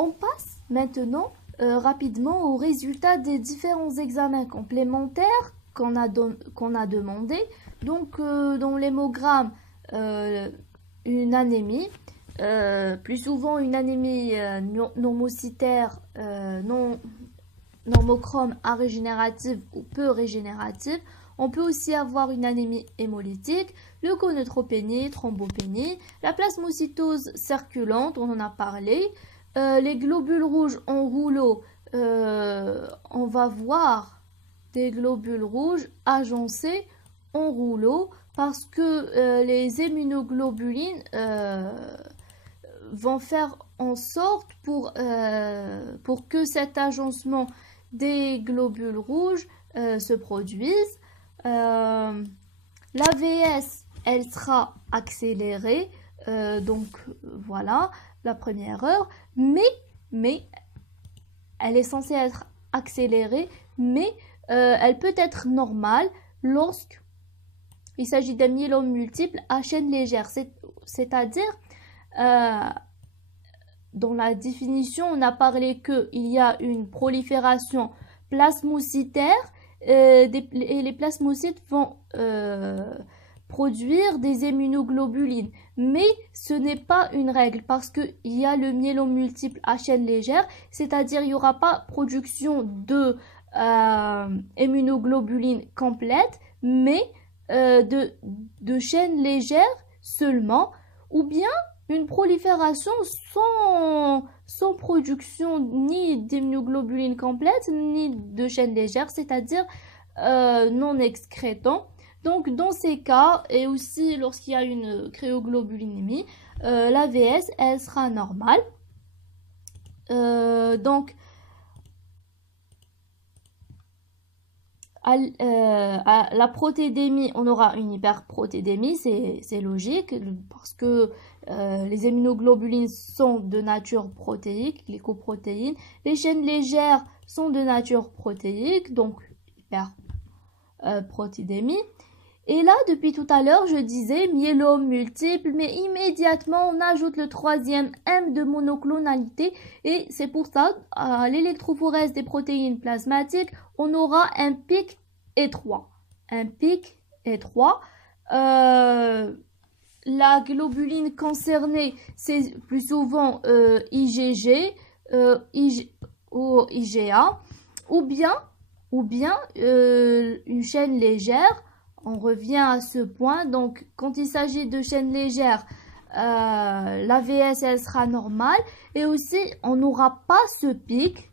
On passe maintenant rapidement aux résultats des différents examens complémentaires qu'on a demandé. Donc, dans l'hémogramme, une anémie, plus souvent une anémie normocytaire, normochrome arégénérative ou peu régénérative. On peut aussi avoir une anémie hémolytique, leuconeutropénie, thrombopénie, la plasmocytose circulante, on en a parlé. Les globules rouges en rouleau, on va voir des globules rouges agencés en rouleau parce que les immunoglobulines vont faire en sorte pour que cet agencement des globules rouges se produise. L'AVS, elle sera accélérée, donc voilà la première heure, mais elle est censée être accélérée, mais elle peut être normale lorsqu'il s'agit d'un myélome multiple à chaîne légère, c'est-à-dire dans la définition, on a parlé qu'il y a une prolifération plasmocytaire et les plasmocytes vont produire des immunoglobulines. Mais ce n'est pas une règle parce qu'il y a le myélome multiple à chaîne légère, c'est-à-dire il n'y aura pas production de immunoglobulines complètes, mais de chaînes légères seulement, ou bien une prolifération sans production ni d'immunoglobulines complètes ni de chaînes légères, c'est-à-dire non excrétant. Donc dans ces cas, et aussi lorsqu'il y a une cryoglobulinémie, l'AVS elle sera normale. Donc à la protédémie, on aura une hyperprotédémie, c'est logique, parce que les immunoglobulines sont de nature protéique, glycoprotéines. Les chaînes légères sont de nature protéique, donc hyperprotédémie. Et là, depuis tout à l'heure, je disais myélome multiple, mais immédiatement, on ajoute le troisième M de monoclonalité. Et c'est pour ça, à l'électrophorèse des protéines plasmatiques, on aura un pic étroit. Un pic étroit. La globuline concernée, c'est plus souvent IgG ou IgA, ou bien une chaîne légère. On revient à ce point. Donc, quand il s'agit de chaîne légère, l'AVS, elle sera normale. Et aussi, on n'aura pas ce pic.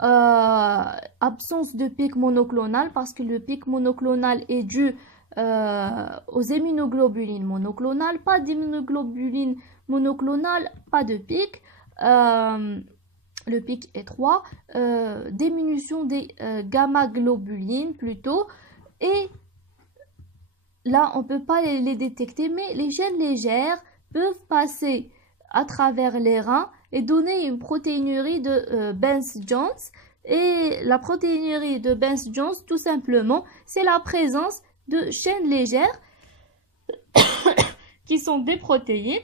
Absence de pic monoclonal, parce que le pic monoclonal est dû aux immunoglobulines monoclonales. Pas d'immunoglobulines monoclonales, pas de pic. Le pic est 3. Diminution des gamma-globulines plutôt. Et là, on ne peut pas les détecter, mais les chaînes légères peuvent passer à travers les reins et donner une protéinurie de Bence-Jones. Et la protéinurie de Bence-Jones, tout simplement, c'est la présence de chaînes légères qui sont des protéines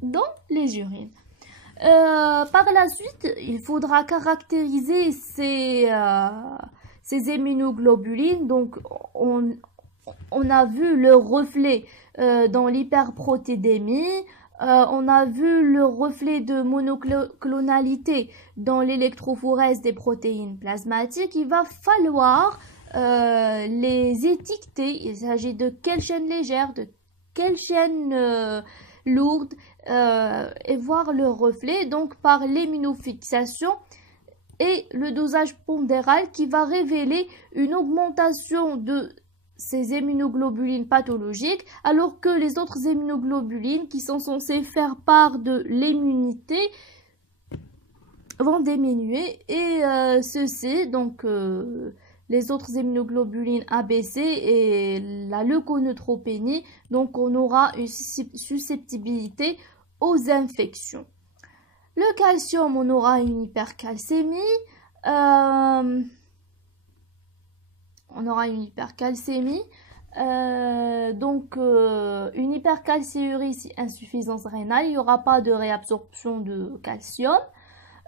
dans les urines. Par la suite, il faudra caractériser ces immunoglobulines. Donc, on a vu le reflet dans l'hyperprotédémie, on a vu le reflet de monoclonalité dans l'électrophorèse des protéines plasmatiques. Il va falloir les étiqueter. Il s'agit de quelle chaîne légère, de quelle chaîne lourde, et voir le reflet donc par l'immunofixation et le dosage pondéral qui va révéler une augmentation de ces immunoglobulines pathologiques, alors que les autres immunoglobulines qui sont censées faire part de l'immunité vont diminuer. Et ceci, donc les autres immunoglobulines ABC et la leuconeutropénie, donc on aura une susceptibilité aux infections. Le calcium, on aura une hypercalcémie. On aura une hypercalcémie. Une hypercalciurie, insuffisance rénale, il n'y aura pas de réabsorption de calcium.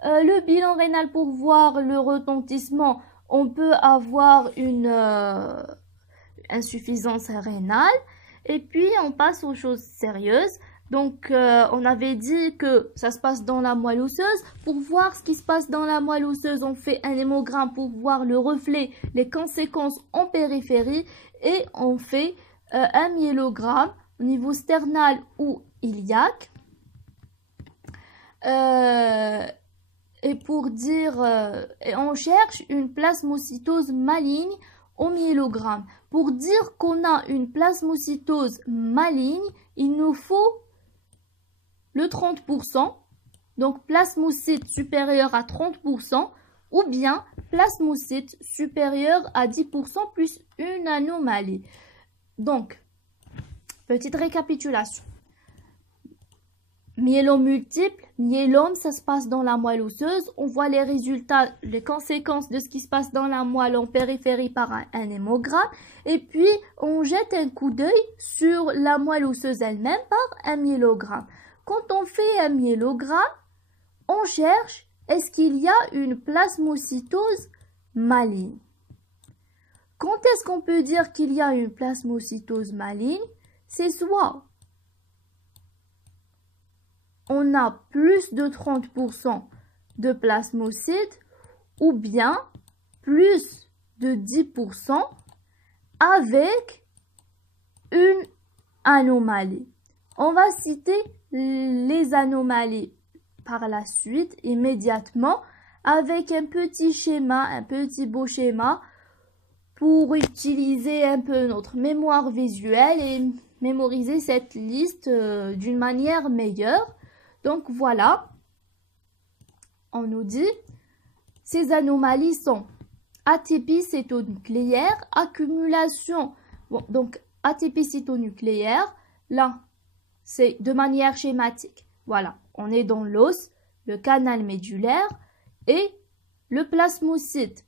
Le bilan rénal pour voir le retentissement, on peut avoir une insuffisance rénale. Et puis, on passe aux choses sérieuses. Donc, on avait dit que ça se passe dans la moelle osseuse. Pour voir ce qui se passe dans la moelle osseuse, on fait un hémogramme pour voir le reflet, les conséquences en périphérie. Et on fait un myélogramme au niveau sternal ou iliaque. Et pour dire, on cherche une plasmocytose maligne au myélogramme. Pour dire qu'on a une plasmocytose maligne, il nous faut le 30%, donc plasmocyte supérieur à 30%, ou bien plasmocyte supérieur à 10% plus une anomalie. Donc, petite récapitulation. Myélome multiple, myélome, ça se passe dans la moelle osseuse. On voit les résultats, les conséquences de ce qui se passe dans la moelle en périphérie par un hémogramme. Et puis, on jette un coup d'œil sur la moelle osseuse elle-même par un myélogramme. Quand on fait un myélogramme, on cherche, est-ce qu'il y a une plasmocytose maligne? Quand est-ce qu'on peut dire qu'il y a une plasmocytose maligne? C'est soit on a plus de 30% de plasmocytes ou bien plus de 10% avec une anomalie. On va citer les anomalies par la suite, immédiatement, avec un petit schéma, un petit beau schéma pour utiliser un peu notre mémoire visuelle et mémoriser cette liste d'une manière meilleure. Donc voilà, on nous dit, ces anomalies sont atypie cétonucléaire, accumulation, donc atypie cétonucléaire, là, c'est de manière schématique. Voilà, on est dans l'os, le canal médulaire et le plasmocyte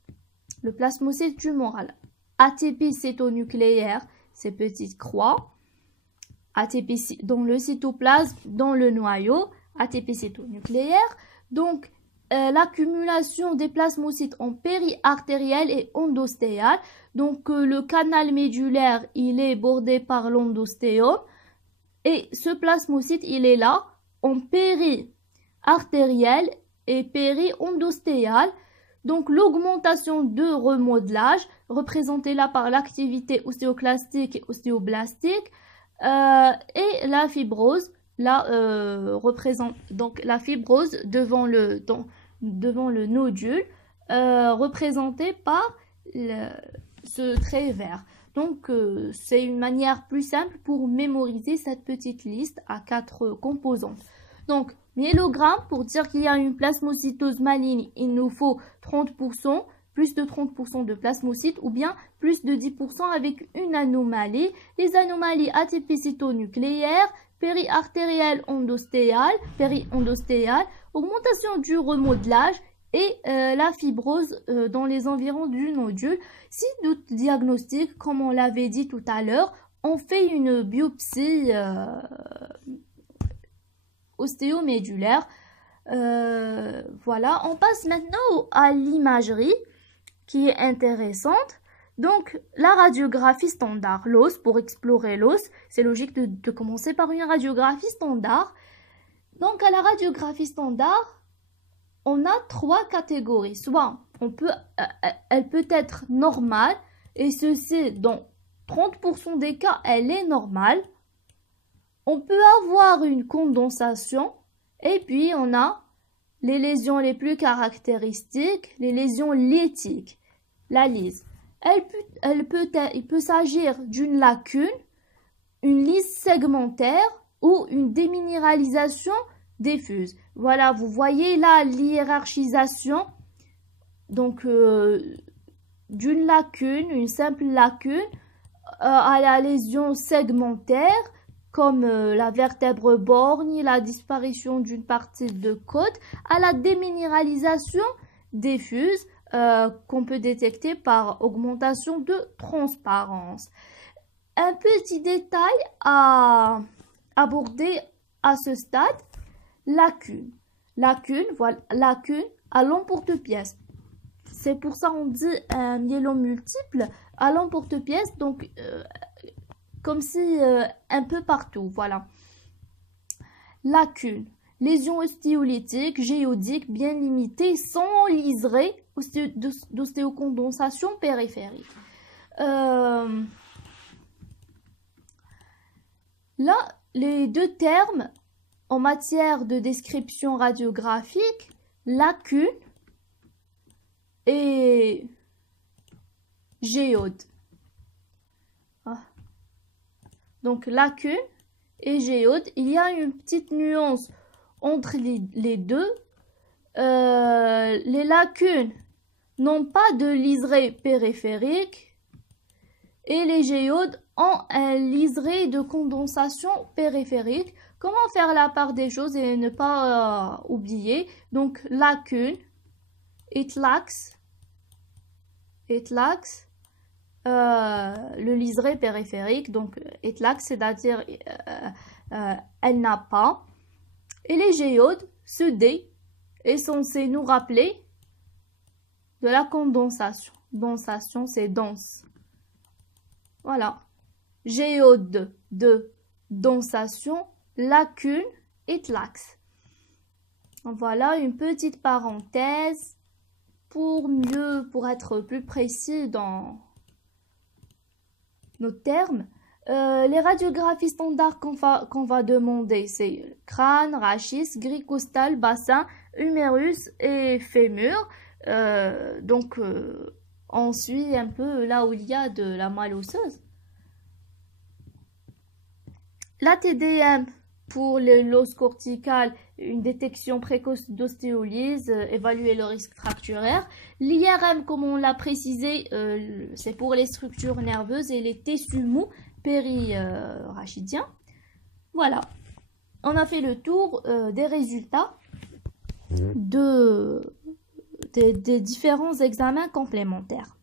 tumoral. Atypie cétonucléaire, ces petites croix, atypie dans le cytoplasme, dans le noyau, atypie cétonucléaire. Donc, l'accumulation des plasmocytes en périartériel et endostéal. Donc, le canal médulaire, il est bordé par l'endostéome. Et ce plasmocyte, il est là, en périartériel et péri-endostéal. Donc, l'augmentation de remodelage, représentée là par l'activité ostéoclastique et ostéoblastique, et la fibrose, là, représente donc la fibrose devant le nodule, représentée par ce trait vert. Donc, c'est une manière plus simple pour mémoriser cette petite liste à 4 composantes. Donc, myélogramme, pour dire qu'il y a une plasmocytose maligne, il nous faut 30%, plus de 30% de plasmocytes, ou bien plus de 10% avec une anomalie. Les anomalies atypie cétonucléaire, périartérielle péri-endostéale, augmentation du remodelage, et la fibrose dans les environs du nodule. Si doute diagnostic, comme on l'avait dit tout à l'heure, on fait une biopsie ostéomédulaire. Voilà, on passe maintenant à l'imagerie qui est intéressante. Donc, la radiographie standard, l'os, pour explorer l'os, c'est logique de commencer par une radiographie standard. Donc, à la radiographie standard, on a 3 catégories. Soit elle peut être normale, et ceci, dans 30% des cas, elle est normale. On peut avoir une condensation, et puis on a les lésions les plus caractéristiques, les lésions lytiques, la lyse. Il peut s'agir d'une lacune, une lyse segmentaire ou une déminéralisation diffuse. Voilà, vous voyez là l'hiérarchisation donc d'une lacune, une simple lacune, à la lésion segmentaire comme la vertèbre borgne, la disparition d'une partie de côte, à la déminéralisation diffuse qu'on peut détecter par augmentation de transparence. un petit détail à aborder à ce stade, lacune. Voilà, lacune à l'emporte-pièce. C'est pour ça on dit un myélome multiple à l'emporte-pièce, donc comme si un peu partout, voilà. Lacune. Lésion ostéolytique, géodique, bien limitée, sans liseré d'ostéocondensation périphérique. Là, les deux termes en matière de description radiographique, lacune et géode. Donc, lacune et géode, il y a une petite nuance entre les deux. Les lacunes n'ont pas de liseré périphérique et les géodes ont un liseré de condensation périphérique. Comment faire la part des choses et ne pas oublier? Donc, lacune, it lacks le liseré périphérique, donc it lacks, c'est-à-dire elle n'a pas. Et les géodes, ce D est censé nous rappeler de la condensation. Densation, c'est dense. Voilà. Géode de densation, lacune, it lacks. Voilà une petite parenthèse pour être plus précis dans nos termes. Les radiographies standards qu'on va demander, c'est crâne, rachis, grille costale, bassin, humérus et fémur. Donc, on suit un peu là où il y a de la moelle osseuse. La TDM pour l'os cortical, une détection précoce d'ostéolyse, évaluer le risque fracturaire. L'IRM, comme on l'a précisé, c'est pour les structures nerveuses et les tissus mous périrachidiens. Voilà, on a fait le tour des résultats des différents examens complémentaires.